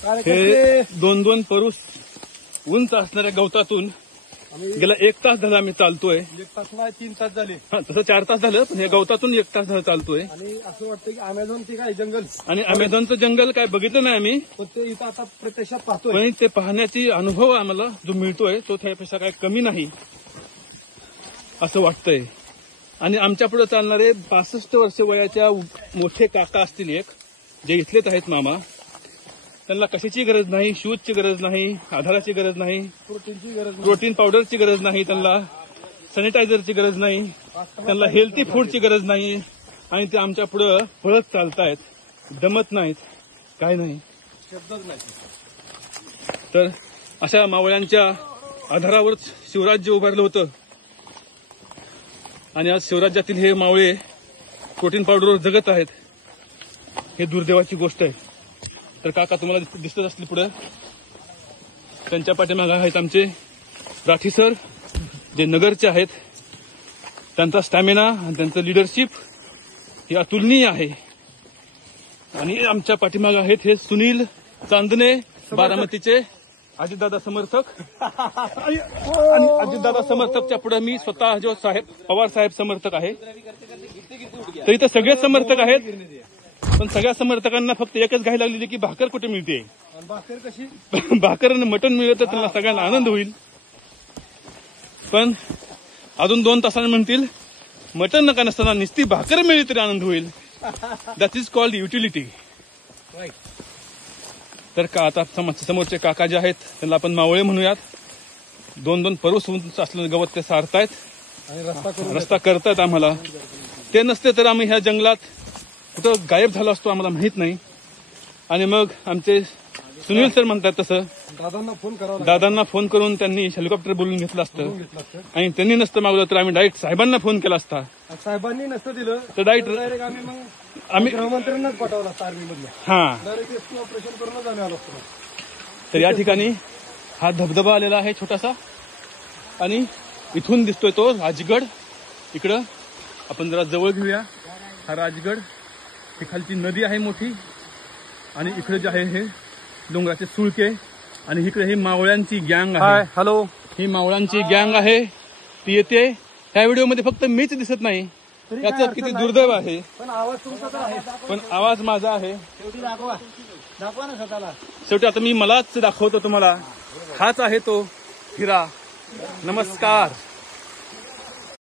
हे 2-2 परूस उंच असणाऱ्या गवतातून गेला 1 तास झाला आम्ही चालतोय. 1 तास नाही 3 तास झाले. तसं 4 तास झालं, पण हे गवतातून 1 तास झालं चालतोय. आणि असं वाटतं की अमेझॉन ते काय जंगल, आणि अमेझॉनचं जंगल काय बघितलं नाही आम्ही, पण ते इथं आता प्रत्यक्षात पाहतोय. पण ते पाहण्याची अनुभव आम्हाला जो मिळतोय तो त्यापेक्षा काय कमी नाही असं वाटतंय. आणि आमच्या पुढे चालणारे 65 वर्ष वयाच्या मोठे काका असतील एक, जे इथलेच आहेत मामा. त्यांना कशाची गरज नाही, शूजची गरज नाही, आधाराची गरज नाही, प्रोटीनची गरज नाही, प्रोटीन पावडरची गरज नाही, त्यांना सॅनिटायझरची गरज नाही, त्यांना हेल्थी फूडची गरज नाही. आणि ते आमच्या पुढं पळत चालतायत, दमत नाहीत, काय नाही, शब्दच नाही. तर अशा मावळ्यांच्या आधारावरच शिवराज्य उभारलं होतं. आणि आज शिवराज्यातील हे मावळे प्रोटीन पावडरवर जगत आहेत, हे दुर्दैवाची गोष्ट आहे. तर काका तुम्हाला दिसत असतील पुढे, त्यांच्या पाठीमागे आहेत आमचे राठी सर, जे नगरचे आहेत. त्यांचा स्टॅमिना आणि त्यांचं लिडरशिप हे अतुलनीय आहे. आणि आमच्या पाठीमागे आहेत हे सुनील चांदणे, बारामतीचे अजितदादा समर्थक. आणि अजितदादा समर्थकच्या पुढे मी स्वतः जो पवार साहेब समर्थक आहे. तर इथं सगळे समर्थक आहेत, पण सगळ्या समर्थकांना फक्त एकच घाई लागलेली की भाकर कुठे मिळते. भाकर कशी, भाकर आणि मटण मिळतं तर त्यांना सगळ्यांना आनंद होईल. पण अजून 2 तासांनी म्हणतील मटण नका नसताना नुसती भाकर मिळली तरी आनंद होईल. That is called utility. तर का आता समोरचे काका जे आहेत त्यांना आपण मावळे म्हणूयात. 2-2 परूस उंच असलेलं गवत ते सारतायत आणि रस्ता करतायत आम्हाला. ते नसते तर आम्ही ह्या जंगलात कुठं गायब झालो असतो, आम्हाला माहित नाही. आणि मग आमचे सुनील सर म्हणतात तसं दादांना फोन करून त्यांनी हेलिकॉप्टर बोलून घेतलं असतं. आणि त्यांनी नसतं मागवलं तर आम्ही डायरेक्ट साहेबांना फोन केला असता. साहेबांनी नसतं दिलं तर डायरेक्ट आम्ही गृहमंत्र्यांनाच पाठवला असता आर्मीमधलं. हा, डायरेक्ट रेस्क्यू ऑपरेशन करूनच आम्ही आलो असतो. तर या ठिकाणी हा धबधबा आलेला आहे छोटासा, आणि इथून दिसतोय तो राजगड. इकडं आपण जरा जवळ घेऊया. हा राजगड, ही खालची नदी आहे मोठी, आणि इकडे जे आहे हे डोंगराचे सुळके, आणि इकडे ही मावळ्यांची गँग आहे. हॅलो, ही मावळ्यांची गँग आहे, ती येते. ह्या व्हिडिओमध्ये फक्त मीच दिसत नाही, याचं किती दुर्दैव आहे. पण आवाज तुमचा आहे, पण आवाज माझा आहे. शेवटी दाखवा ना स्वतःला. शेवटी आता मी मलाच दाखवतो तुम्हाला. हाच आहे तो हिरा. नमस्कार.